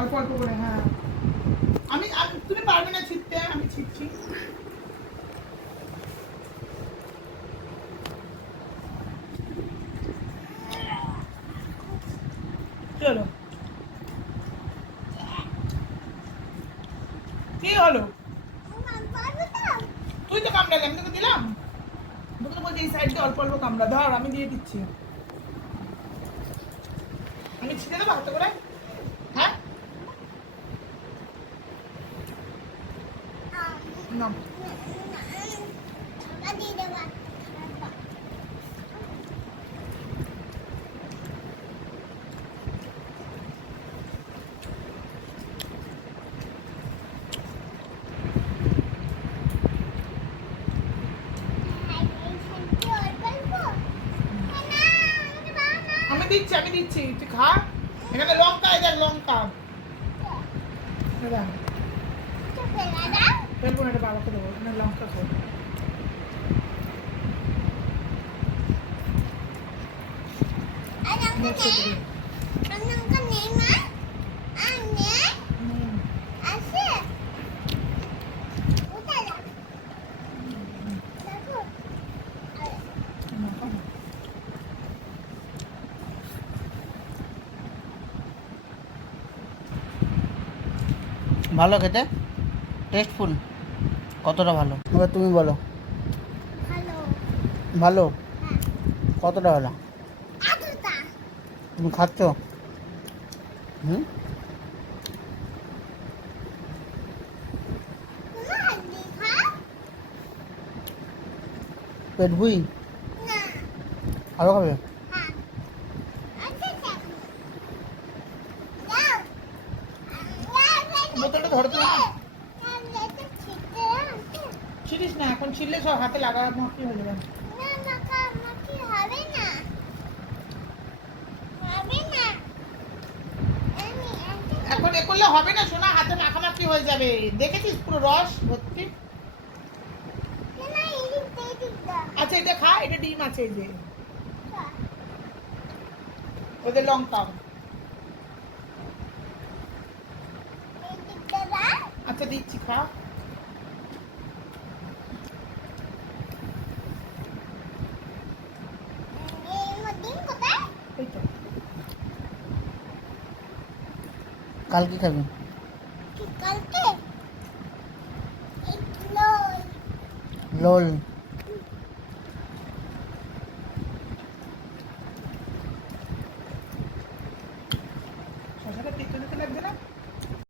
অল্প অল্প করে, হ্যাঁ। আমি তুমি পারবে না ছিটতে, আমি ছিটছি। চলো, কি হলো? তুই তো কামড়ালি, আমি তোকে দিলাম। তোকে তো বলছি এই সাইড দিয়ে অল্প অল্প কামড়া। ধর, আমি দিয়ে দিচ্ছি। আমি ছিটে দেবো হাতে করে, হ্যাঁ? না, আমি দিচ্ছি, তুই খা। এখানে লঙ্কা, এদের লঙ্কা ফেলবো না, এটা বাবাকে দেবো। এখানে লঙ্কা খাও। ভালো খেতে, টেস্টফুল, কতটা ভালো? এবার তুমি বলো। ভালো? কতটা ভালো? তুমি খাচ্ছ? হুম, পেট ভুই আরো খাবে? বোতলটা ধরতে না, ছিলিস না। এখন ছিললে সব হাতে লাগামাখি হয়ে যাবে। এখন এ করলে হবে না সোনা, হাতে মাখামাখি হয়ে যাবে। দেখেছিস পুরো রস ভর্তি। আচ্ছা, এটা খা, এটা ডিম আছে এই যে, ওদের লঙ্কা। আচ্ছা দিচ্ছি, খা। এই তো। কালকে খাবি? লোল। শশাটা তিতো তিতো লাগবে না?